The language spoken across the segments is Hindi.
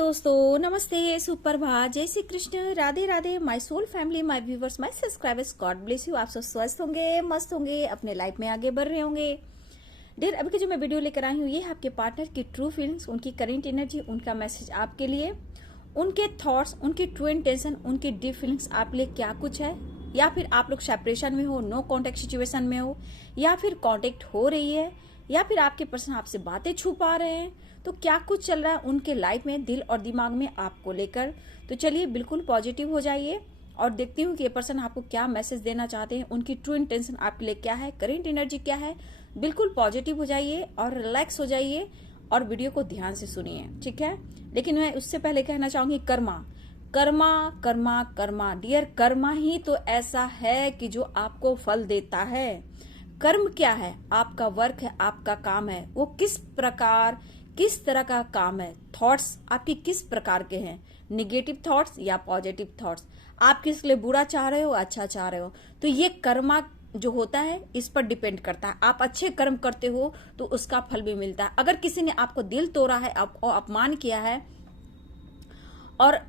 दोस्तों, नमस्ते, सुप्रभात, जय Shri Krishna, Radhe Radhe, my soul family, my viewers, my subscribers, God bless you. आप सब स्वस्थ होंगे, मस्त होंगे, अपने लाइफ में आगे बढ़ रहे होंगे। डियर, अभी की जो मैं वीडियो लेकर आई हूँ, ये है आपके पार्टनर की ट्रू फीलिंग्स, उनकी करेंट एनर्जी, उनका मैसेज आपके लिए, उनके थॉट्स, उनकी ट्रू इंटेंशन, उनकी डीप फीलिंग्स आपके लिए क्या कुछ है, या फिर आप लोग सेपरेशन में हो, नो कॉन्टेक्ट सिचुएशन में हो, या फिर कॉन्टेक्ट हो रही है, या फिर आपके पर्सन आपसे बातें छुपा रहे हैं, तो क्या कुछ चल रहा है उनके लाइफ में, दिल और दिमाग में आपको लेकर। तो चलिए बिल्कुल पॉजिटिव हो जाइए और देखती हूँ कि ये पर्सन आपको क्या मैसेज देना चाहते हैं, उनकी ट्रू इंटेंशन आपके लिए क्या है, करेंट एनर्जी क्या है। बिल्कुल पॉजिटिव हो जाइए और रिलैक्स हो जाइए और वीडियो को ध्यान से सुनिए, ठीक है। लेकिन मैं उससे पहले कहना चाहूंगी, कर्मा कर्मा कर्मा कर्मा डियर, कर्मा ही तो ऐसा है कि जो आपको फल देता है। कर्म क्या है? आपका वर्क है, आपका काम है, वो किस तरह का काम है। थॉट्स आपकी किस प्रकार के हैं, निगेटिव थॉट्स या पॉजिटिव थॉट्स, आप किस लिए बुरा चाह रहे हो, अच्छा चाह रहे हो। तो ये कर्मा जो होता है इस पर डिपेंड करता है। आप अच्छे कर्म करते हो तो उसका फल भी मिलता है। अगर किसी ने आपको दिल तोड़ा है, आपको अपमान किया है और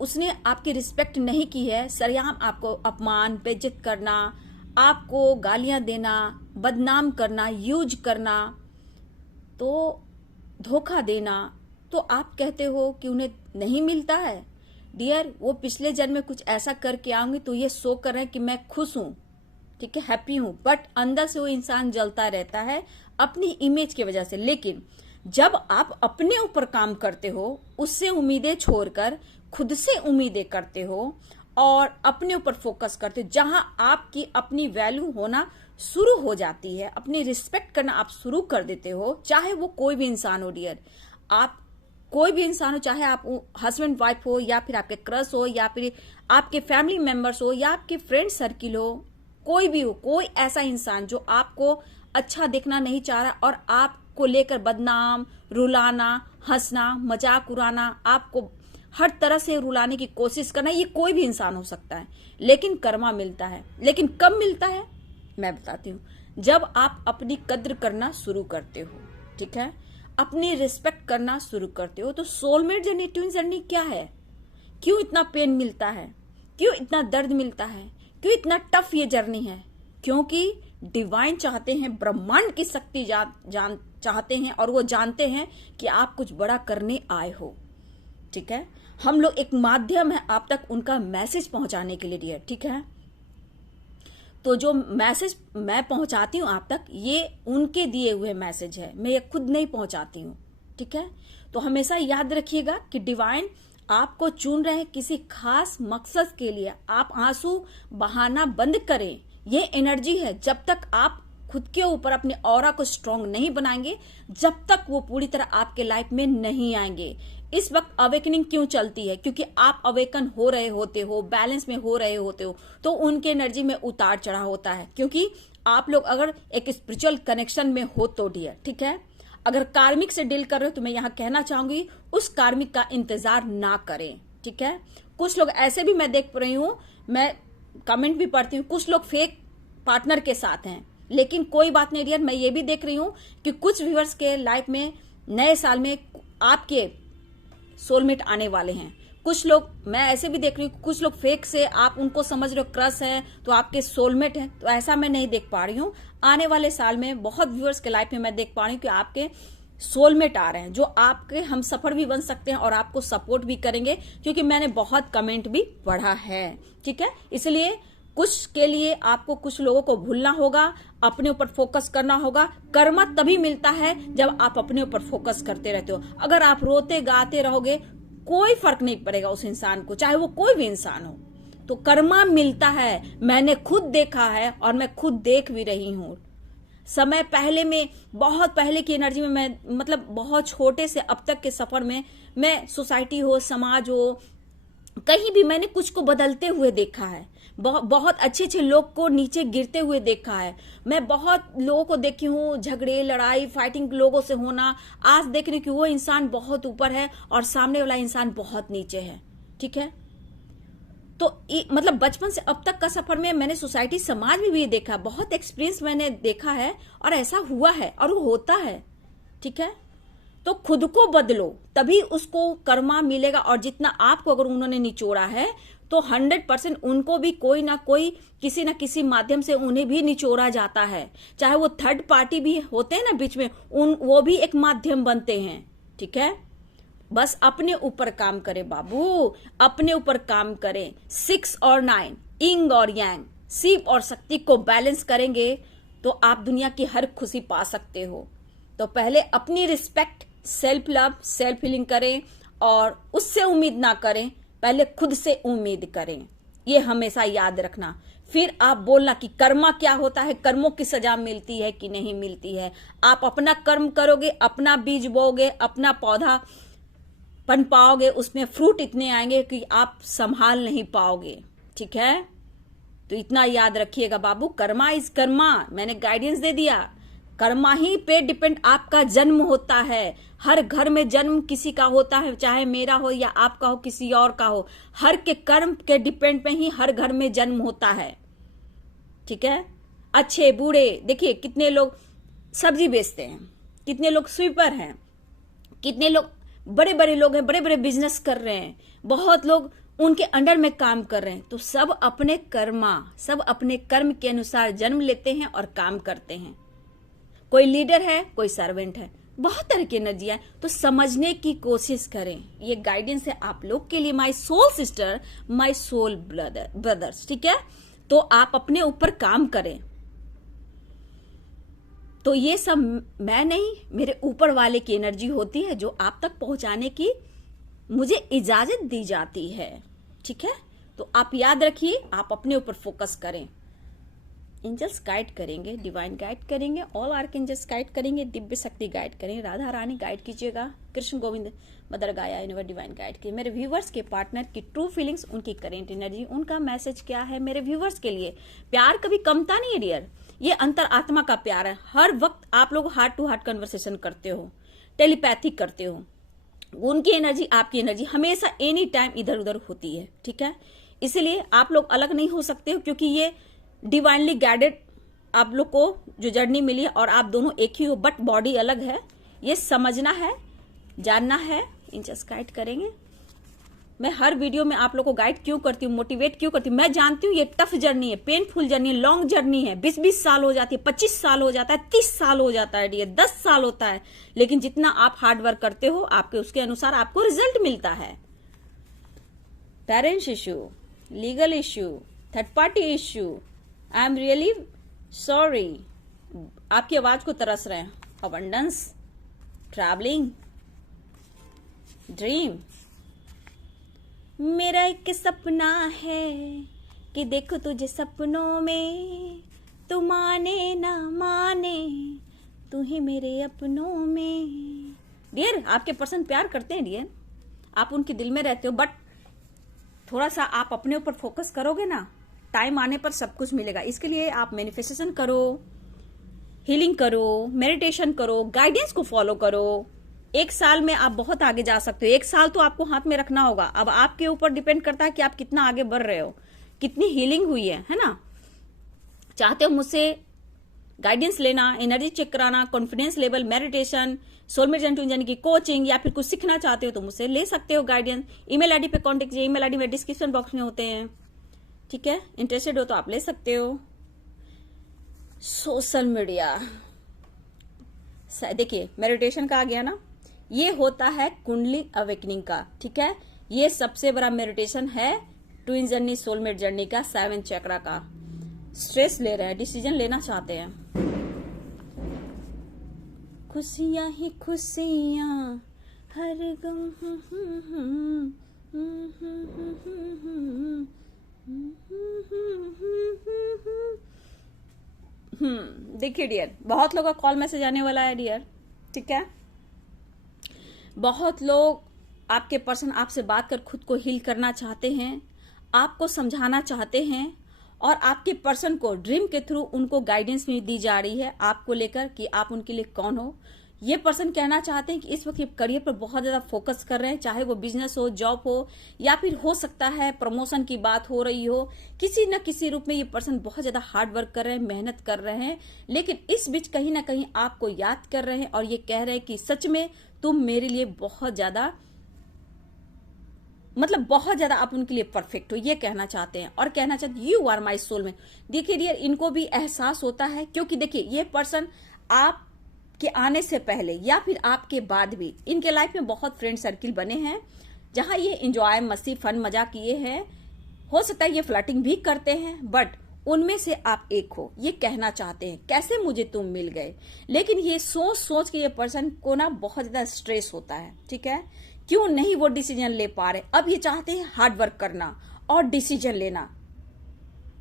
उसने आपकी रिस्पेक्ट नहीं की है, सरेआम आपको अपमान, बेइज्जत करना, आपको गालियां देना, बदनाम करना, यूज करना, तो धोखा देना, तो आप कहते हो कि उन्हें नहीं मिलता है। डियर, वो पिछले जन्म में कुछ ऐसा करके आऊंगी तो ये शो कर रहे हैं कि मैं खुश हूं, ठीक है, हैप्पी हूं, बट अंदर से वो इंसान जलता रहता है अपनी इमेज की वजह से। लेकिन जब आप अपने ऊपर काम करते हो, उससे उम्मीदें छोड़कर खुद से उम्मीदें करते हो और अपने ऊपर फोकस करते हो, जहां आपकी अपनी वैल्यू होना शुरू हो जाती है, अपनी रिस्पेक्ट करना आप शुरू कर देते हो, चाहे वो कोई भी इंसान हो। डियर, आप कोई भी इंसान हो, चाहे आप हस्बैंड वाइफ हो, या फिर आपके क्रश हो, या फिर आपके फैमिली मेंबर्स हो, या आपके फ्रेंड सर्किल हो, कोई भी हो, कोई ऐसा इंसान जो आपको अच्छा देखना नहीं चाह रहा और आपको लेकर बदनाम, रुलाना, हंसना, मजाक उड़ाना, आपको हर तरह से रुलाने की कोशिश करना, ये कोई भी इंसान हो सकता है। लेकिन कर्मा मिलता है। लेकिन कब मिलता है मैं बताती हूँ, जब आप अपनी कद्र करना शुरू करते हो, ठीक है, अपनी रिस्पेक्ट करना शुरू करते हो। तो सोलमेट जर्नी, ट्विन जर्नी क्या है? क्यों इतना पेन मिलता है, क्यों इतना दर्द मिलता है, क्यों इतना टफ ये जर्नी है? क्योंकि डिवाइन चाहते हैं, ब्रह्मांड की शक्ति चाहते हैं और वो जानते हैं कि आप कुछ बड़ा करने आए हो, ठीक है। हम लोग एक माध्यम है आप तक उनका मैसेज पहुंचाने के लिए, डियर, ठीक है। तो जो मैसेज मैं पहुंचाती हूँ आप तक, ये उनके दिए हुए मैसेज है, मैं ये खुद नहीं पहुंचाती हूँ, ठीक है। तो हमेशा याद रखिएगा कि डिवाइन आपको चुन रहे हैं किसी खास मकसद के लिए। आप आंसू बहाना बंद करें, ये एनर्जी है। जब तक आप खुद के ऊपर अपने ऑरा को स्ट्रांग नहीं बनाएंगे, जब तक वो पूरी तरह आपके लाइफ में नहीं आएंगे। इस वक्त अवेकनिंग क्यों चलती है? क्योंकि आप अवेकन हो रहे होते हो, बैलेंस में हो रहे होते हो, तो उनके एनर्जी में उतार चढ़ाव होता है। क्योंकि आप लोग अगर एक स्पिरिचुअल कनेक्शन में हो तो डियर, ठीक है। अगर कार्मिक से डील कर रहे हो तो मैं यहाँ कहना चाहूंगी, उस कार्मिक का इंतजार ना करें, ठीक है। कुछ लोग ऐसे भी मैं देख रही हूँ, मैं कमेंट भी पढ़ती हूँ, कुछ लोग फेक पार्टनर के साथ हैं। लेकिन कोई बात नहीं डियर, मैं ये भी देख रही हूँ कि कुछ व्यूअर्स के लाइफ में नए साल में आपके सोलमेट आने वाले हैं। कुछ लोग मैं ऐसे भी देख रही हूँ, कुछ लोग फेक से आप उनको समझ रहे हो क्रश है तो आपके सोलमेट है, तो ऐसा मैं नहीं देख पा रही हूँ। आने वाले साल में बहुत व्यूअर्स के लाइफ में मैं देख पा रही हूँ कि आपके सोलमेट आ रहे हैं, जो आपके हम सफर भी बन सकते हैं और आपको सपोर्ट भी करेंगे, क्योंकि मैंने बहुत कमेंट भी पढ़ा है, ठीक है। इसलिए कुछ के लिए आपको कुछ लोगों को भूलना होगा, अपने ऊपर फोकस करना होगा। कर्मा तभी मिलता है जब आप अपने ऊपर फोकस करते रहते हो। अगर आप रोते गाते रहोगे, कोई फर्क नहीं पड़ेगा उस इंसान को, चाहे वो कोई भी इंसान हो। तो कर्मा मिलता है, मैंने खुद देखा है और मैं खुद देख भी रही हूं। समय पहले में, बहुत पहले की एनर्जी में, मैं मतलब बहुत छोटे से अब तक के सफर में, मैं सोसाइटी हो, समाज हो, कहीं भी मैंने कुछ को बदलते हुए देखा है। बहुत अच्छे अच्छे लोग को नीचे गिरते हुए देखा है। मैं बहुत लोगों को देखी हूँ, झगड़े, लड़ाई, फाइटिंग लोगों से होना। आज देख रही हूँ कि वो इंसान बहुत ऊपर है और सामने वाला इंसान बहुत नीचे है, ठीक है। तो मतलब बचपन से अब तक का सफर में मैंने सोसाइटी, समाज में भी देखा, बहुत एक्सपीरियंस मैंने देखा है और ऐसा हुआ है और वो होता है, ठीक है। तो खुद को बदलो, तभी उसको कर्मा मिलेगा। और जितना आपको अगर उन्होंने निचोड़ा है तो 100% उनको भी कोई ना कोई किसी ना किसी माध्यम से उन्हें भी निचोड़ा जाता है। चाहे वो थर्ड पार्टी भी होते हैं ना बीच में, वो भी एक माध्यम बनते हैं। ठीक है, बस अपने ऊपर काम करें बाबू, अपने ऊपर काम करें। 6 और 9, इंग और यांग, शिव और शक्ति को बैलेंस करेंगे तो आप दुनिया की हर खुशी पा सकते हो। तो पहले अपनी respect, self love, self healing करें और उससे उम्मीद ना करें, पहले खुद से उम्मीद करें। ये हमेशा याद रखना। फिर आप बोलना कि कर्मा क्या होता है, कर्मों की सजा मिलती है कि नहीं मिलती है। आप अपना कर्म करोगे, अपना बीज बोओगे, अपना पौधा पन पाओगे, उसमें फ्रूट इतने आएंगे कि आप संभाल नहीं पाओगे। ठीक है, तो इतना याद रखिएगा बाबू, कर्मा इज कर्मा। मैंने गाइडेंस दे दिया, कर्मा ही पे डिपेंड आपका जन्म होता है। हर घर में जन्म किसी का होता है, चाहे मेरा हो या आपका हो, किसी और का हो, हर के कर्म के डिपेंड पे ही हर घर में जन्म होता है। ठीक है, अच्छे बूढ़े, देखिए कितने लोग सब्जी बेचते हैं, कितने लोग स्वीपर हैं, कितने लोग बड़े बड़े लोग हैं, बड़े बड़े बिजनेस कर रहे हैं, बहुत लोग उनके अंडर में काम कर रहे हैं। तो सब अपने कर्म के अनुसार जन्म लेते हैं और काम करते हैं। कोई लीडर है, कोई सर्वेंट है, बहुत तरह की एनर्जी है। तो समझने की कोशिश करें। ये गाइडेंस है आप लोग के लिए, my soul sister, my soul brothers. ठीक है, तो आप अपने ऊपर काम करें। तो ये सब मैं नहीं, मेरे ऊपर वाले की एनर्जी होती है जो आप तक पहुंचाने की मुझे इजाजत दी जाती है। ठीक है, तो आप याद रखिए, आप अपने ऊपर फोकस करें। एंजल्स गाइड करेंगे, डिवाइन गाइड करेंगे, ऑल आर्कएंजल्स गाइड करेंगे, दिव्य शक्ति गाइड करेंगे, राधा रानी गाइड कीजिएगा, कृष्ण गोविंद, मदर गाया यूनिवर्स डिवाइन गाइड कीजिए। मेरे व्यूवर्स के पार्टनर की ट्रू फीलिंग्स, उनकी करेंट एनर्जी, उनका मैसेज क्या है मेरे व्यूवर्स के लिए। प्यार कभी कमता नहीं है डियर, ये अंतर आत्मा का प्यार है। हर वक्त आप लोग हार्ट टू हार्ट कन्वर्सेशन करते हो, टेलीपैथी करते हो, उनकी एनर्जी आपकी एनर्जी हमेशा एनी टाइम इधर उधर होती है। ठीक है, इसलिए आप लोग अलग नहीं हो सकते हो, क्योंकि ये डिवाइनली गाइडेड आप लोग को जो जर्नी मिली है और आप दोनों एक ही हो, बट बॉडी अलग है। ये समझना है, जानना है, इंजस्ट गाइड करेंगे। मैं हर वीडियो में आप लोग को गाइड क्यों करती हूँ, मोटिवेट क्यों करती हूँ। मैं जानती हूँ ये टफ जर्नी है, पेनफुल जर्नी है, लॉन्ग जर्नी है। 20-20 साल हो जाती है, 25 साल हो जाता है, 30 साल हो जाता है डियर, 10 साल होता है। लेकिन जितना आप हार्ड वर्क करते हो, आपके उसके अनुसार आपको रिजल्ट मिलता है। Parents issue, legal issue, third party issue, I am really sorry, आपकी आवाज को तरस रहे हैं। Abundance, travelling, dream. मेरा एक सपना है कि देखो तुझे सपनों में, तू माने ना माने, तू ही मेरे अपनों में। डियर, आपके पर्सन प्यार करते हैं डियर, आप उनके दिल में रहते हो, बट थोड़ा सा आप अपने ऊपर फोकस करोगे ना, टाइम आने पर सब कुछ मिलेगा। इसके लिए आप मैनिफेस्टेशन करो, हीलिंग करो, मेडिटेशन करो, गाइडेंस को फॉलो करो। 1 साल में आप बहुत आगे जा सकते हो। 1 साल तो आपको हाथ में रखना होगा। अब आपके ऊपर डिपेंड करता है कि आप कितना आगे बढ़ रहे हो, कितनी हीलिंग हुई है ना। चाहते हो मुझसे गाइडेंस लेना, एनर्जी चेक कराना, confidence level, meditation, soulmate journey की कोचिंग, या फिर कुछ सीखना चाहते हो तो मुझसे ले सकते हो गाइडेंस। ईमेल आईडी पे कांटेक्ट कीजिए, ईमेल आईडी में डिस्क्रिप्शन बॉक्स में होते हैं। ठीक है, इंटरेस्टेड हो तो आप ले सकते हो। सोशल मीडिया, देखिए मेडिटेशन का आ गया ना, ये होता है कुंडली अवेकनिंग का। ठीक है, ये सबसे बड़ा मेडिटेशन है ट्विन जर्नी, सोलमेट जर्नी का, 7 चक्रा का। स्ट्रेस ले रहे हैं, डिसीजन लेना चाहते हैं, खुशियां ही खुशियां हर गम। देखिए डियर, बहुत लोगों का कॉल मैसेज आने वाला है डियर। ठीक है, बहुत लोग, आपके पर्सन आपसे बात कर खुद को हील करना चाहते हैं, आपको समझाना चाहते हैं, और आपके पर्सन को ड्रीम के थ्रू उनको गाइडेंस भी दी जा रही है आपको लेकर कि आप उनके लिए कौन हो। ये पर्सन कहना चाहते हैं कि इस वक्त ये करियर पर बहुत ज्यादा फोकस कर रहे हैं, चाहे वो बिजनेस हो, जॉब हो, या फिर हो सकता है प्रमोशन की बात हो रही हो। किसी न किसी रूप में ये पर्सन बहुत ज्यादा हार्ड वर्क कर रहे हैं, मेहनत कर रहे हैं, लेकिन इस बीच कहीं ना कहीं आपको याद कर रहे हैं और ये कह रहे हैं कि सच में तुम मेरे लिए बहुत ज्यादा, मतलब बहुत ज्यादा आप उनके लिए परफेक्ट हो, ये कहना चाहते हैं। और कहना चाहते यू आर माई सोल में। देखिए डियर, इनको भी एहसास होता है, क्योंकि देखिए ये पर्सन आप के आने से पहले या फिर आपके बाद भी इनके लाइफ में बहुत फ्रेंड सर्किल बने हैं, जहां ये एंजॉय, मस्ती, फन, मजा किए हैं। हो सकता है ये फ्लर्टिंग भी करते हैं, बट उनमें से आप एक हो, ये कहना चाहते हैं। कैसे मुझे तुम मिल गए, लेकिन ये सोच सोच के ये पर्सन को ना बहुत ज्यादा स्ट्रेस होता है। ठीक है, क्यों नहीं वो डिसीजन ले पा रहे। अब ये चाहते हैं हार्ड वर्क करना और डिसीजन लेना।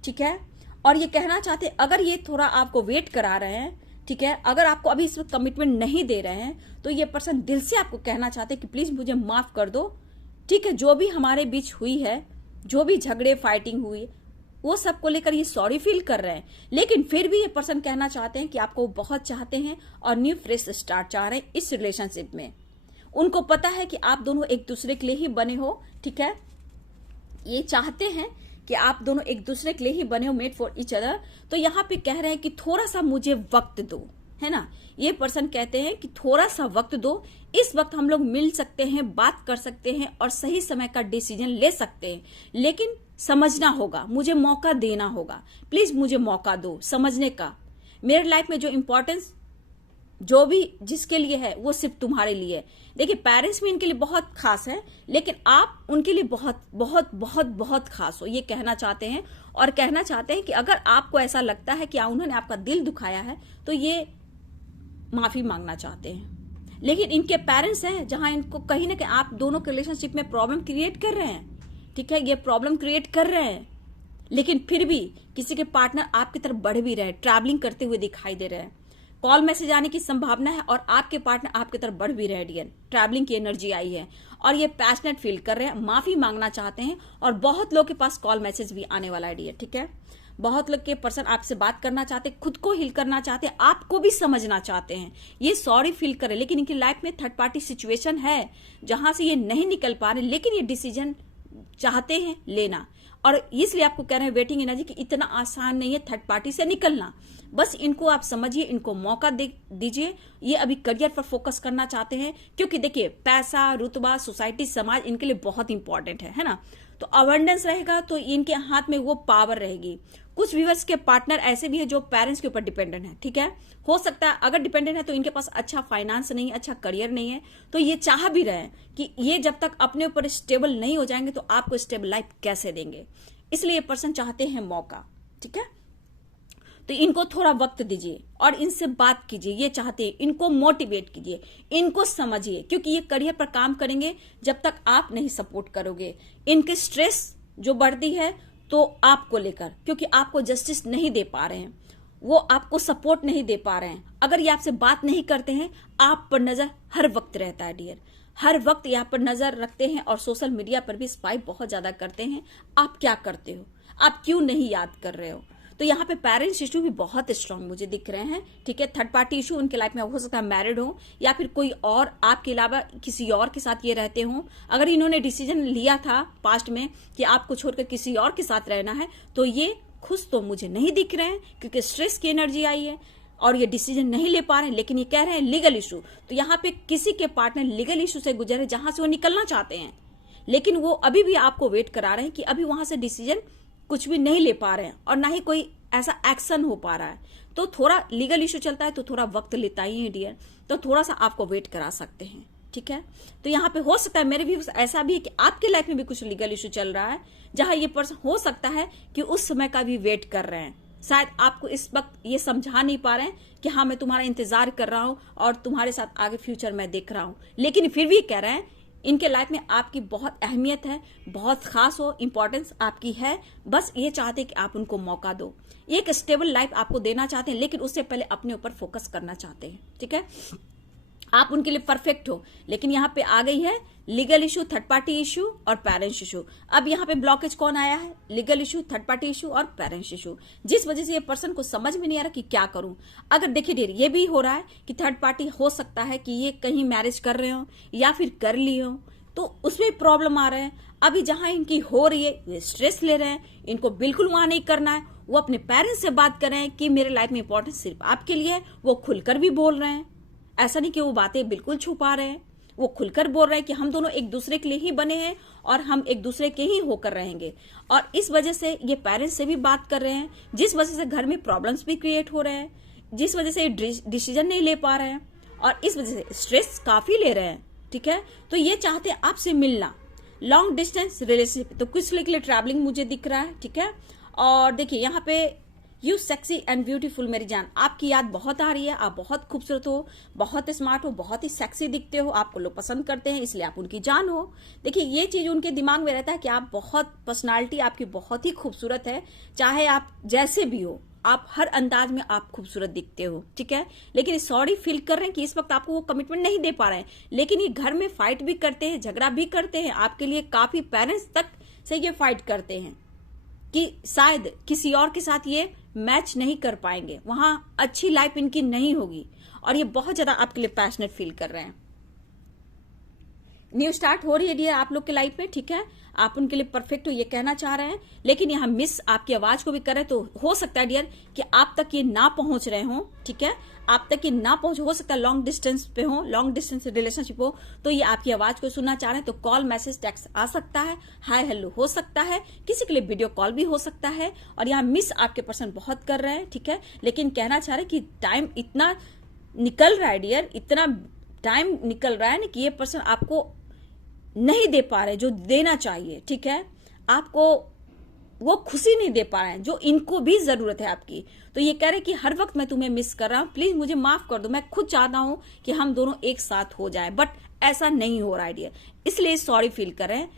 ठीक है, और ये कहना चाहते हैं अगर ये थोड़ा आपको वेट करा रहे हैं, ठीक है, अगर आपको अभी इस वक्त कमिटमेंट नहीं दे रहे हैं, तो ये पर्सन दिल से आपको कहना चाहते हैं कि प्लीज मुझे माफ कर दो। ठीक है, जो भी हमारे बीच हुई है, जो भी झगड़े, फाइटिंग हुई, वो सब को लेकर ये सॉरी फील कर रहे हैं। लेकिन फिर भी ये पर्सन कहना चाहते हैं कि आपको बहुत चाहते हैं और न्यू फ्रेश स्टार्ट चाह रहे हैं इस रिलेशनशिप में। उनको पता है कि आप दोनों एक दूसरे के लिए ही बने हो। ठीक है, ये चाहते हैं कि आप दोनों एक दूसरे के लिए ही बने हो, मेड फॉर ईच अदर। तो यहाँ पे कह रहे हैं कि थोड़ा सा मुझे वक्त दो, है ना। ये पर्सन कहते हैं कि थोड़ा सा वक्त दो, इस वक्त हम लोग मिल सकते हैं, बात कर सकते हैं और सही समय का डिसीजन ले सकते हैं। लेकिन समझना होगा, मुझे मौका देना होगा, प्लीज मुझे मौका दो समझने का। मेरे लाइफ में जो इंपॉर्टेंस जो भी जिसके लिए है वो सिर्फ तुम्हारे लिए है। देखिए पेरेंट्स भी इनके लिए बहुत खास है, लेकिन आप उनके लिए बहुत बहुत बहुत बहुत खास हो, ये कहना चाहते हैं। और कहना चाहते हैं कि अगर आपको ऐसा लगता है कि उन्होंने आपका दिल दुखाया है, तो ये माफी मांगना चाहते हैं। लेकिन इनके पेरेंट्स हैं जहां इनको कहीं ना कहीं आप दोनों के रिलेशनशिप में प्रॉब्लम क्रिएट कर रहे हैं। ठीक है, ये प्रॉब्लम क्रिएट कर रहे हैं, लेकिन फिर भी किसी के पार्टनर आपकी तरफ बढ़ भी रहे हैं, ट्रैवलिंग करते हुए दिखाई दे रहे हैं, कॉल मैसेज आने की संभावना है और आपके पार्टनर आपकी तरफ बढ़ भी रहे डियर। ट्रैवलिंग की एनर्जी आई है और ये पैशनेट फील कर रहे हैं, माफी मांगना चाहते हैं और बहुत लोग के पास कॉल मैसेज भी आने वाला है डियर। ठीक है, बहुत लोग के पर्सन आपसे बात करना चाहते हैं, खुद को हील करना चाहते हैं, आपको भी समझना चाहते हैं, ये सॉरी फील करे। लेकिन इनकी लाइफ में थर्ड पार्टी सिचुएशन है जहां से ये नहीं निकल पा रहे, लेकिन ये डिसीजन चाहते हैं लेना। और इसलिए आपको कह रहे हैं वेटिंग एनर्जी कि इतना आसान नहीं है थर्ड पार्टी से निकलना। बस इनको आप समझिए, इनको मौका दीजिए। ये अभी करियर पर फोकस करना चाहते हैं, क्योंकि देखिए पैसा, रुतबा, सोसाइटी, समाज इनके लिए बहुत इंपॉर्टेंट है ना। तो अवेंडेंस रहेगा तो इनके हाथ में वो पावर रहेगी। कुछ व्यूअर्स के पार्टनर ऐसे भी है जो पेरेंट्स के ऊपर डिपेंडेंट है। ठीक है, हो सकता है अगर डिपेंडेंट है तो इनके पास अच्छा फाइनेंस नहीं है, अच्छा करियर नहीं है, तो ये चाह भी रहे हैं कि ये जब तक अपने ऊपर स्टेबल नहीं हो जाएंगे तो आपको स्टेबल लाइफ कैसे देंगे। इसलिए ये पर्सन चाहते हैं मौका। ठीक है, तो इनको थोड़ा वक्त दीजिए और इनसे बात कीजिए। ये चाहते हैं, इनको मोटिवेट कीजिए, इनको समझिए, क्योंकि ये करियर पर काम करेंगे जब तक आप नहीं सपोर्ट करोगे। इनके स्ट्रेस जो बढ़ती है तो आपको लेकर, क्योंकि आपको जस्टिस नहीं दे पा रहे हैं, वो आपको सपोर्ट नहीं दे पा रहे हैं। अगर ये आपसे बात नहीं करते हैं, आप पर नजर हर वक्त रहता है डियर, हर वक्त यहाँ पर नजर रखते हैं और सोशल मीडिया पर भी स्पाई बहुत ज्यादा करते हैं। आप क्या करते हो, आप क्यों नहीं याद कर रहे हो। तो यहाँ पे पेरेंट्स इशू भी बहुत स्ट्रांग मुझे दिख रहे हैं। ठीक है, थर्ड पार्टी इशू उनके लाइफ में हो सकता है मैरिड हो या फिर कोई और आपके अलावा किसी और के साथ ये रहते हो। अगर इन्होंने डिसीजन लिया था पास्ट में कि आपको छोड़कर किसी और के साथ रहना है, तो ये खुश तो मुझे नहीं दिख रहे हैं, क्योंकि स्ट्रेस की एनर्जी आई है और ये डिसीजन नहीं ले पा रहे हैं। लेकिन ये कह रहे हैं लीगल इशू, तो यहाँ पे किसी के पार्टनर लीगल इशू से गुजरे जहां से वो निकलना चाहते हैं, लेकिन वो अभी भी आपको वेट करा रहे हैं कि अभी वहां से डिसीजन कुछ भी नहीं ले पा रहे हैं और ना ही कोई ऐसा एक्शन हो पा रहा है। तो थोड़ा लीगल इशू चलता है तो थोड़ा वक्त लेता ही है डियर, तो थोड़ा सा आपको वेट करा सकते हैं। ठीक है, तो यहाँ पे हो सकता है मेरे भी ऐसा भी है कि आपके लाइफ में भी कुछ लीगल इशू चल रहा है, जहां ये पर्सन हो सकता है कि उस समय का भी वेट कर रहे हैं। शायद आपको इस वक्त ये समझा नहीं पा रहे हैं कि हाँ मैं तुम्हारा इंतजार कर रहा हूं और तुम्हारे साथ आगे फ्यूचर में देख रहा हूं, लेकिन फिर भी कह रहे हैं इनके लाइफ में आपकी बहुत अहमियत है, बहुत खास हो, इंपॉर्टेंस आपकी है। बस ये चाहते हैं कि आप उनको मौका दो, एक स्टेबल लाइफ आपको देना चाहते हैं, लेकिन उससे पहले अपने ऊपर फोकस करना चाहते हैं। ठीक है, आप उनके लिए परफेक्ट हो, लेकिन यहाँ पे आ गई है legal issue, third party issue और पेरेंट्स इशू। अब यहाँ पे ब्लॉकेज कौन आया है? Legal issue, third party issue और पेरेंट्स इशू, जिस वजह से ये पर्सन को समझ में नहीं आ रहा कि क्या करूं। अगर देखिए डियर, ये भी हो रहा है कि थर्ड पार्टी हो सकता है कि ये कहीं मैरिज कर रहे हो या फिर कर लिए हो, तो उसमें प्रॉब्लम आ रहे हैं। अभी जहां इनकी हो रही है ये स्ट्रेस ले रहे हैं, इनको बिल्कुल वहां नहीं करना है। वो अपने पेरेंट्स से बात कर रहे हैं कि मेरे लाइफ में इंपॉर्टेंस सिर्फ आपके लिए है। वो खुलकर भी बोल रहे हैं, ऐसा नहीं कि वो बातें बिल्कुल छुपा रहे हैं। वो खुलकर बोल रहे हैं कि हम दोनों एक दूसरे के लिए ही बने हैं और हम एक दूसरे के ही होकर रहेंगे। और इस वजह से ये पेरेंट्स से भी बात कर रहे हैं, जिस वजह से घर में प्रॉब्लम्स भी क्रिएट हो रहे हैं, जिस वजह से डिसीजन नहीं ले पा रहे हैं और इस वजह से स्ट्रेस काफी ले रहे हैं। ठीक है, तो ये चाहते हैं आपसे मिलना, लॉन्ग डिस्टेंस रिलेशनशिप। तो कुछ के लिए ट्रैवलिंग मुझे दिख रहा है। ठीक है, और देखिए यहाँ पे यू सेक्सी एंड ब्यूटीफुल मेरी जान, आपकी याद बहुत आ रही है। आप बहुत खूबसूरत हो, बहुत स्मार्ट हो, बहुत ही सेक्सी दिखते हो, आपको लोग पसंद करते हैं, इसलिए आप उनकी जान हो। देखिए ये चीज उनके दिमाग में रहता है कि आप बहुत, पर्सनालिटी आपकी बहुत ही खूबसूरत है, चाहे आप जैसे भी हो, आप हर अंदाज में आप खूबसूरत दिखते हो। ठीक है, लेकिन सॉरी फील कर रहे हैं कि इस वक्त आपको वो कमिटमेंट नहीं दे पा रहे हैं, लेकिन ये घर में फाइट भी करते हैं, झगड़ा भी करते हैं आपके लिए। काफी पेरेंट्स तक से ये फाइट करते हैं कि शायद किसी और के साथ ये मैच नहीं कर पाएंगे, वहां अच्छी लाइफ इनकी नहीं होगी, और ये बहुत ज्यादा आपके लिए पैशनेट फील कर रहे हैं। न्यू स्टार्ट हो रही है डियर आप लोग के लाइफ में। ठीक है, आप उनके लिए परफेक्ट हो ये कहना चाह रहे हैं, लेकिन यहाँ मिस आपकी आवाज को भी कर रहे हैं। तो हो सकता है डियर कि आप तक ये ना पहुंच रहे हो। ठीक है, आप तक ये ना पहुंच, हो सकता है लॉन्ग डिस्टेंस पे हो, लॉन्ग डिस्टेंस रिलेशनशिप हो, तो ये आपकी आवाज को सुनना चाह रहे हैं। तो कॉल, मैसेज, टेक्स्ट आ सकता है, हाय हेलो हो सकता है, किसी के लिए वीडियो कॉल भी हो सकता है। और यहाँ मिस आपके पर्सन बहुत कर रहे हैं। ठीक है, लेकिन कहना चाह रहे हैं कि टाइम इतना निकल रहा है डियर, इतना टाइम निकल रहा है ना कि ये पर्सन आपको नहीं दे पा रहे जो देना चाहिए। ठीक है, आपको वो खुशी नहीं दे पा रहे हैं जो इनको भी जरूरत है आपकी। तो ये कह रहे कि हर वक्त मैं तुम्हें मिस कर रहा हूं, प्लीज मुझे माफ कर दो, मैं खुद चाहता हूं कि हम दोनों एक साथ हो जाए, बट ऐसा नहीं हो रहा है डियर, इसलिए सॉरी फील कर रहे हैं।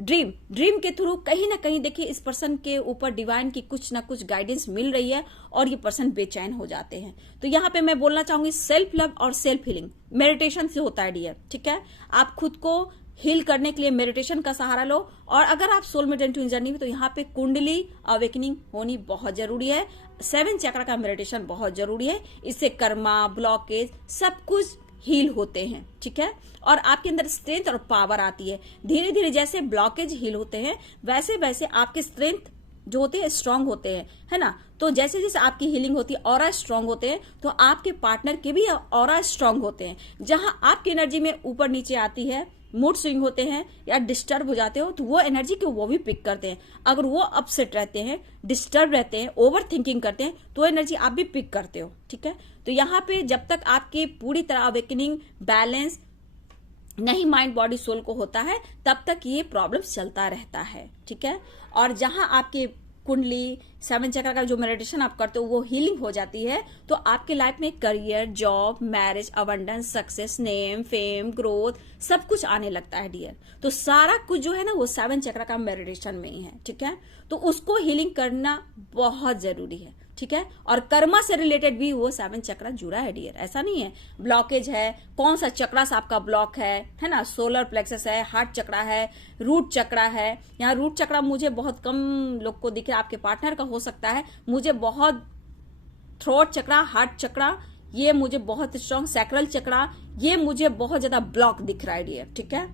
ड्रीम के थ्रू कहीं ना कहीं देखिए इस पर्सन के ऊपर डिवाइन की कुछ ना कुछ गाइडेंस मिल रही है और ये पर्सन बेचैन हो जाते हैं। तो यहाँ पे मैं बोलना चाहूंगी सेल्फ लव और सेल्फ हीलिंग मेडिटेशन से होता है डियर। ठीक है, आप खुद को हील करने के लिए मेडिटेशन का सहारा लो, और अगर आप सोलमेट एंड ट्विन जर्नी में, तो यहाँ पे कुंडली अवेकनिंग होनी बहुत जरूरी है। 7 चक्र का मेडिटेशन बहुत जरूरी है, इससे कर्मा, ब्लॉकेज सब कुछ हील होते हैं। ठीक है, और आपके अंदर स्ट्रेंथ और पावर आती है। धीरे धीरे जैसे ब्लॉकेज हील होते हैं वैसे वैसे आपके स्ट्रेंथ जो होते हैं स्ट्रांग होते हैं, है ना। तो जैसे जैसे आपकी हीलिंग होती है, ऑरा स्ट्रांग होते हैं, तो आपके पार्टनर के भी ऑरा स्ट्रांग होते हैं। जहां आपकी एनर्जी में ऊपर नीचे आती है, मूड स्विंग होते हैं या डिस्टर्ब हो जाते हो, तो वो एनर्जी को वो भी पिक करते हैं। अगर वो अपसेट रहते हैं, डिस्टर्ब रहते हैं, ओवर थिंकिंग करते हैं, तो एनर्जी आप भी पिक करते हो। ठीक है, तो यहाँ पे जब तक आपकी पूरी तरह अवेकनिंग बैलेंस नहीं माइंड बॉडी सोल को होता है, तब तक ये प्रॉब्लम चलता रहता है। ठीक है, और जहां आपके कुंडली 7 चक्र का जो मेडिटेशन आप करते हो वो हीलिंग हो जाती है, तो आपके लाइफ में career, job, marriage, abundance, success, name, fame, growth सब कुछ आने लगता है डियर। तो सारा कुछ जो है ना वो 7 चक्र का मेडिटेशन में ही है। ठीक है, तो उसको हीलिंग करना बहुत जरूरी है। ठीक है, और कर्मा से रिलेटेड भी वो 7 चक्र जुड़ा है डियर, ऐसा नहीं है ब्लॉकेज है। कौन सा चक्रा से आपका ब्लॉक है ना। सोलर प्लेक्सस है, हार्ट चक्रा है, रूट चक्रा है। यहाँ रूट चक्रा मुझे बहुत कम लोग को दिख रहा है, आपके पार्टनर का हो सकता है। मुझे बहुत थ्रोट चक्रा, हार्ट चक्रा, ये मुझे बहुत स्ट्रॉन्ग, सैक्रल चक्रा, ये मुझे बहुत ज्यादा ब्लॉक दिख रहा है डियर। ठीक है,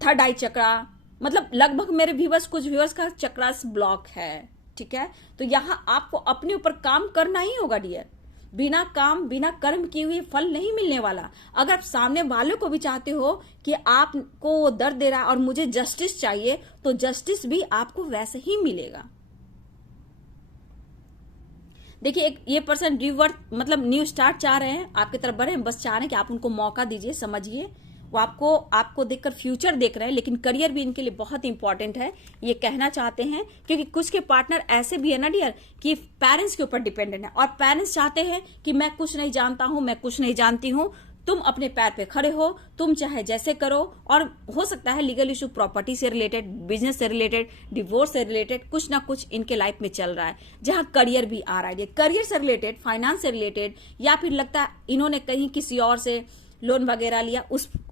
थर्ड आई चक्रा, मतलब लगभग मेरे व्यूवर्स, कुछ व्यूवर्स का चक्रास ब्लॉक है। ठीक है, तो यहाँ आपको अपने ऊपर काम करना ही होगा डियर। बिना काम, बिना कर्म किए हुए फल नहीं मिलने वाला। अगर आप सामने वालों को भी चाहते हो कि आपको वो दर्द दे रहा है और मुझे जस्टिस चाहिए, तो जस्टिस भी आपको वैसे ही मिलेगा। देखिए एक ये पर्सन रीवर्थ मतलब न्यू स्टार्ट चाह रहे हैं, आपकी तरफ बढ़े, बस चाह रहे हैं कि आप उनको मौका दीजिए, समझिए। वो आपको देखकर फ्यूचर देख रहे हैं, लेकिन करियर भी इनके लिए बहुत इंपॉर्टेंट है, ये कहना चाहते हैं। क्योंकि कुछ के पार्टनर ऐसे भी है ना डियर कि पेरेंट्स के ऊपर डिपेंडेंट है, और पेरेंट्स चाहते हैं कि मैं कुछ नहीं जानता हूं, मैं कुछ नहीं जानती हूं, तुम अपने पैर पे खड़े हो, तुम चाहे जैसे करो। और हो सकता है लीगल इशू, प्रॉपर्टी से रिलेटेड, बिजनेस से रिलेटेड, डिवोर्स से रिलेटेड कुछ ना कुछ इनके लाइफ में चल रहा है, जहां करियर भी आ रहा है। करियर से रिलेटेड, फाइनेंस से रिलेटेड, या फिर लगता है इन्होंने कहीं किसी और से लोन वगैरह लिया,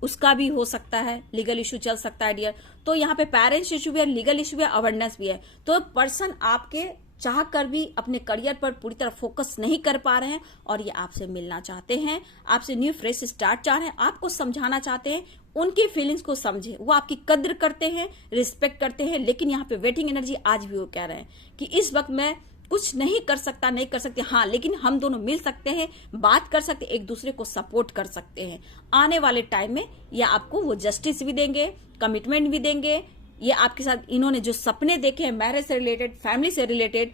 उसका भी हो सकता है, लीगल इशू चल सकता है डियर। तो यहाँ पे पेरेंट्स इशू भी है, लीगल इशू भी है, अवेयरनेस भी है। तो पर्सन आपके चाह कर भी अपने करियर पर पूरी तरह फोकस नहीं कर पा रहे हैं और ये आपसे मिलना चाहते हैं, आपसे न्यू फ्रेश स्टार्ट चाह रहे हैं, आपको समझाना चाहते हैं, उनकी फीलिंग्स को समझे। वो आपकी कद्र करते हैं, रिस्पेक्ट करते हैं, लेकिन यहाँ पे वेटिंग एनर्जी आज भी वो कह रहे हैं कि इस वक्त मैं कुछ नहीं कर सकता, नहीं कर सकते, हाँ लेकिन हम दोनों मिल सकते हैं, बात कर सकते, एक दूसरे को सपोर्ट कर सकते हैं। आने वाले टाइम में ये आपको वो जस्टिस भी देंगे, कमिटमेंट भी देंगे। ये आपके साथ इन्होंने जो सपने देखे हैं मैरिज से रिलेटेड, फैमिली से रिलेटेड,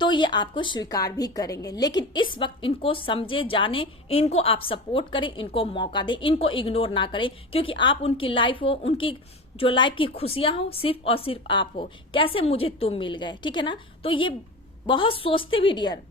तो ये आपको स्वीकार भी करेंगे। लेकिन इस वक्त इनको समझे, जाने, इनको आप सपोर्ट करें, इनको मौका दें, इनको इग्नोर ना करें, क्योंकि आप उनकी लाइफ हो, उनकी जो लाइफ की खुशियां हो सिर्फ और सिर्फ आप हो। कैसे मुझे तुम मिल गए, ठीक है ना। तो ये बहुत सोचते भी डियर,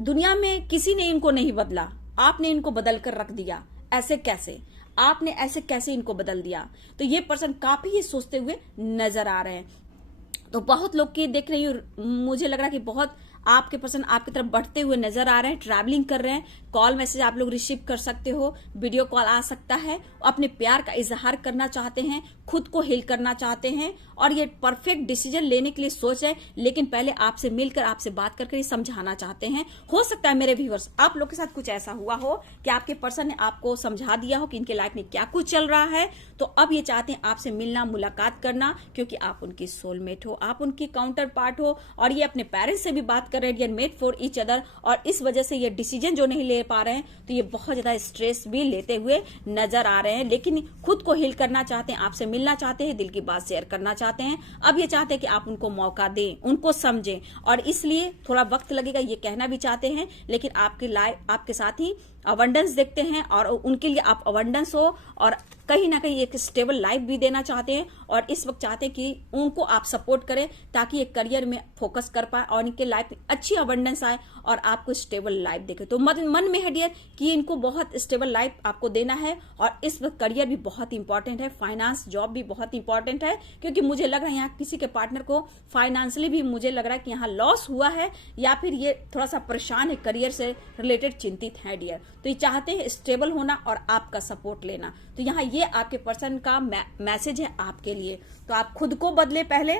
दुनिया में किसी ने इनको नहीं बदला, आपने इनको बदल कर रख दिया। ऐसे कैसे, आपने ऐसे कैसे इनको बदल दिया। तो ये पर्सन काफी ये सोचते हुए नजर आ रहे हैं। तो बहुत लोग की देख रही हूँ, मुझे लग रहा है कि बहुत आपके पर्सन आपकी तरफ बढ़ते हुए नजर आ रहे हैं, ट्रैवलिंग कर रहे हैं। कॉल मैसेज आप लोग रिसीव कर सकते हो, वीडियो कॉल आ सकता है, अपने प्यार का इजहार करना चाहते हैं, खुद को हील करना चाहते हैं और ये परफेक्ट डिसीजन लेने के लिए सोच है, लेकिन पहले आपसे मिलकर, आपसे बात करके ये समझाना चाहते हैं। हो सकता है मेरे व्यूअर्स आप लोग के साथ कुछ ऐसा हुआ हो कि आपके पर्सन ने आपको समझा दिया हो कि इनके लाइफ में क्या कुछ चल रहा है, तो अब ये चाहते हैं आपसे मिलना, मुलाकात करना, क्योंकि आप उनकी सोलमेट हो, आप उनकी काउंटर पार्ट हो और ये अपने पेरेंट्स से भी बात कर रहे हैं, मेड फॉर ईच अदर। और इस वजह से ये डिसीजन जो नहीं ले पा रहे हैं, तो ये बहुत ज्यादा स्ट्रेस भी लेते हुए नजर आ रहे हैं, लेकिन खुद को हील करना चाहते हैं, आपसे मिलना चाहते हैं, दिल की बात शेयर करना चाहते हैं। अब ये चाहते हैं कि आप उनको मौका दें, उनको समझें, और इसलिए थोड़ा वक्त लगेगा ये कहना भी चाहते हैं, लेकिन आपकी लाइफ, आपके साथ ही अबंडेंस देखते हैं और उनके लिए आप अबंडेंस हो और कहीं ना कहीं एक स्टेबल लाइफ भी देना चाहते हैं। और इस वक्त चाहते हैं कि उनको आप सपोर्ट करें ताकि ये करियर में फोकस कर पाए और इनके लाइफ में अच्छी अबंडेंस आए और आपको स्टेबल लाइफ देखे। तो मन में है डियर कि इनको बहुत स्टेबल लाइफ आपको देना है और इस वक्त करियर भी बहुत इंपॉर्टेंट है, फाइनेंस जॉब भी बहुत इंपॉर्टेंट है, क्योंकि मुझे लग रहा है यहाँ किसी के पार्टनर को फाइनेंशियली भी मुझे लग रहा है कि यहाँ लॉस हुआ है या फिर ये थोड़ा सा परेशान है, करियर से रिलेटेड चिंतित है डियर। तो ये चाहते हैं स्टेबल होना और आपका सपोर्ट लेना। तो यहाँ ये आपके पर्सन का मैसेज है आपके लिए। तो आप खुद को बदले, पहले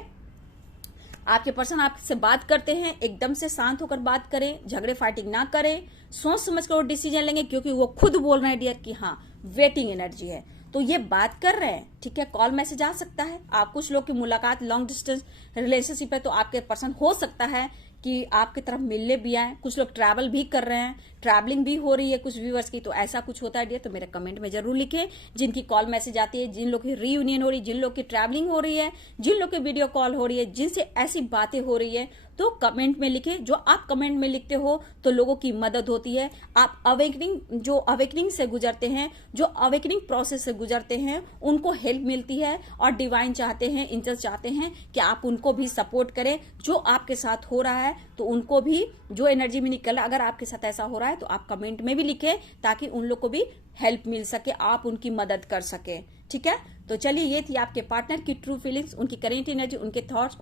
आपके पर्सन आपसे बात करते हैं एकदम से शांत होकर बात करें, झगड़े फाइटिंग ना करें, सोच समझ कर वो डिसीजन लेंगे, क्योंकि वो खुद बोल रहे हैं डियर कि हाँ वेटिंग एनर्जी है, तो ये बात कर रहे हैं, ठीक है। कॉल मैसेज आ सकता है, आप कुछ लोग की मुलाकात लॉन्ग डिस्टेंस रिलेशनशिप है, तो आपके पर्सन हो सकता है कि आपकी तरफ मिलने भी आए। कुछ लोग ट्रैवल भी कर रहे हैं, ट्रैवलिंग भी हो रही है कुछ व्यूअर्स की, तो ऐसा कुछ होता है डियर तो मेरे कमेंट में जरूर लिखें। जिनकी कॉल मैसेज आती है, जिन लोग की रीयूनियन हो रही है, जिन लोग की ट्रैवलिंग हो रही है, जिन लोग की वीडियो कॉल हो रही है, जिनसे ऐसी बातें हो रही है, तो कमेंट में लिखें। जो आप कमेंट में लिखते हो तो लोगों की मदद होती है। आप अवेकनिंग से गुजरते हैं, जो अवेकनिंग प्रोसेस से गुजरते हैं, उनको हेल्प मिलती है और डिवाइन चाहते हैं, एंजल्स चाहते हैं कि आप उनको भी सपोर्ट करें। जो आपके साथ हो रहा है तो उनको भी जो एनर्जी में निकल रहा है, अगर आपके साथ ऐसा हो रहा है तो आप कमेंट में भी लिखें ताकि उन लोग को भी हेल्प मिल सके, आप उनकी मदद कर सके, ठीक है। तो चलिए, ये थी आपके पार्टनर की ट्रू फीलिंग्स, उनकी करेंट एनर्जी, उनके थॉट्स,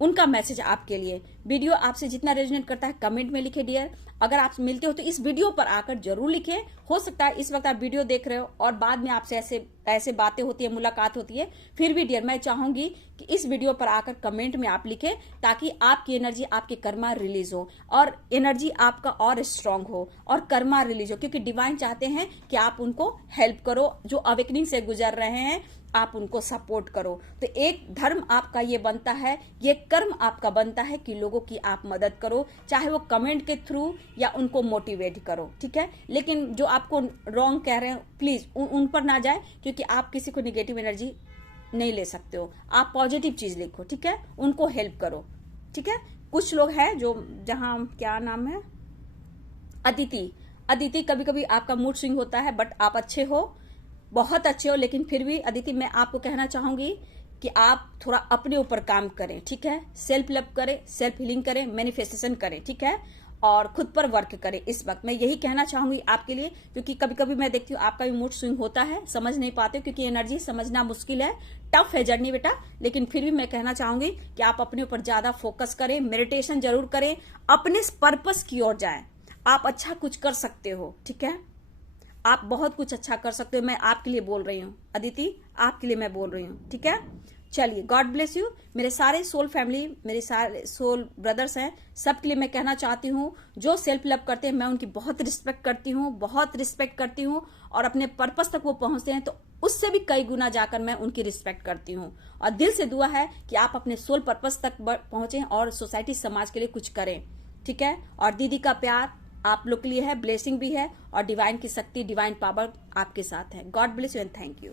उनका मैसेज आपके लिए। वीडियो आपसे जितना रेजोनेट करता है कमेंट में लिखे डियर। अगर आप मिलते हो तो इस वीडियो पर आकर जरूर लिखें। हो सकता है इस वक्त आप वीडियो देख रहे हो और बाद में आपसे ऐसे बातें होती है, मुलाकात होती है, फिर भी डियर मैं चाहूंगी कि इस वीडियो पर आकर कमेंट में आप लिखें ताकि आपकी एनर्जी, आपके कर्मा रिलीज हो और एनर्जी आपका और स्ट्रांग हो और कर्मा रिलीज हो, क्योंकि डिवाइन चाहते हैं कि आप उनको हेल्प करो, जो अवेकनिंग से गुजर रहे हैं आप उनको सपोर्ट करो। तो एक धर्म आपका ये बनता है, ये कर्म आपका बनता है कि लोगों की आप मदद करो, चाहे वो कमेंट के थ्रू या उनको मोटिवेट करो, ठीक है। लेकिन जो आपको रॉन्ग कह रहे हैं प्लीज उन पर ना जाए, क्योंकि आप किसी को नेगेटिव एनर्जी नहीं ले सकते हो। आप पॉजिटिव चीज लिखो, ठीक है, उनको हेल्प करो, ठीक है। कुछ लोग हैं जो, जहां क्या नाम है, अदिति, कभी कभी आपका मूड स्विंग होता है, बट आप अच्छे हो, बहुत अच्छे हो, लेकिन फिर भी अदिति मैं आपको कहना चाहूंगी कि आप थोड़ा अपने ऊपर काम करें, ठीक है। सेल्फ लव करें, सेल्फ हीलिंग करें, मैनिफेस्टेशन करें, ठीक है, और खुद पर वर्क करें। इस वक्त मैं यही कहना चाहूंगी आपके लिए, क्योंकि कभी कभी मैं देखती हूँ आपका भी मूड स्विंग होता है, समझ नहीं पाते हो, क्योंकि एनर्जी समझना मुश्किल है, टफ है जर्नी बेटा। लेकिन फिर भी मैं कहना चाहूंगी कि आप अपने ऊपर ज्यादा फोकस करें, मेडिटेशन जरूर करें, अपने पर्पस की ओर जाएं। आप अच्छा कुछ कर सकते हो, ठीक है। आप बहुत कुछ अच्छा कर सकते हो। मैं आपके लिए बोल रही हूँ अदिति, आपके लिए मैं बोल रही हूँ, ठीक है। चलिए, गॉड ब्लेस यू। मेरे सारे सोल फैमिली, मेरे सारे सोल ब्रदर्स हैं, सबके लिए मैं कहना चाहती हूँ, जो सेल्फ लव करते हैं मैं उनकी बहुत रिस्पेक्ट करती हूँ, बहुत रिस्पेक्ट करती हूँ। और अपने पर्पस तक वो पहुंचते हैं तो उससे भी कई गुना जाकर मैं उनकी रिस्पेक्ट करती हूँ। और दिल से दुआ है कि आप अपने सोल पर्पस तक पहुंचे और सोसाइटी, समाज के लिए कुछ करें, ठीक है। और दीदी का प्यार आप लोग के लिए है, ब्लेसिंग भी है, और डिवाइन की शक्ति, डिवाइन पावर आपके साथ है। God bless you and thank you.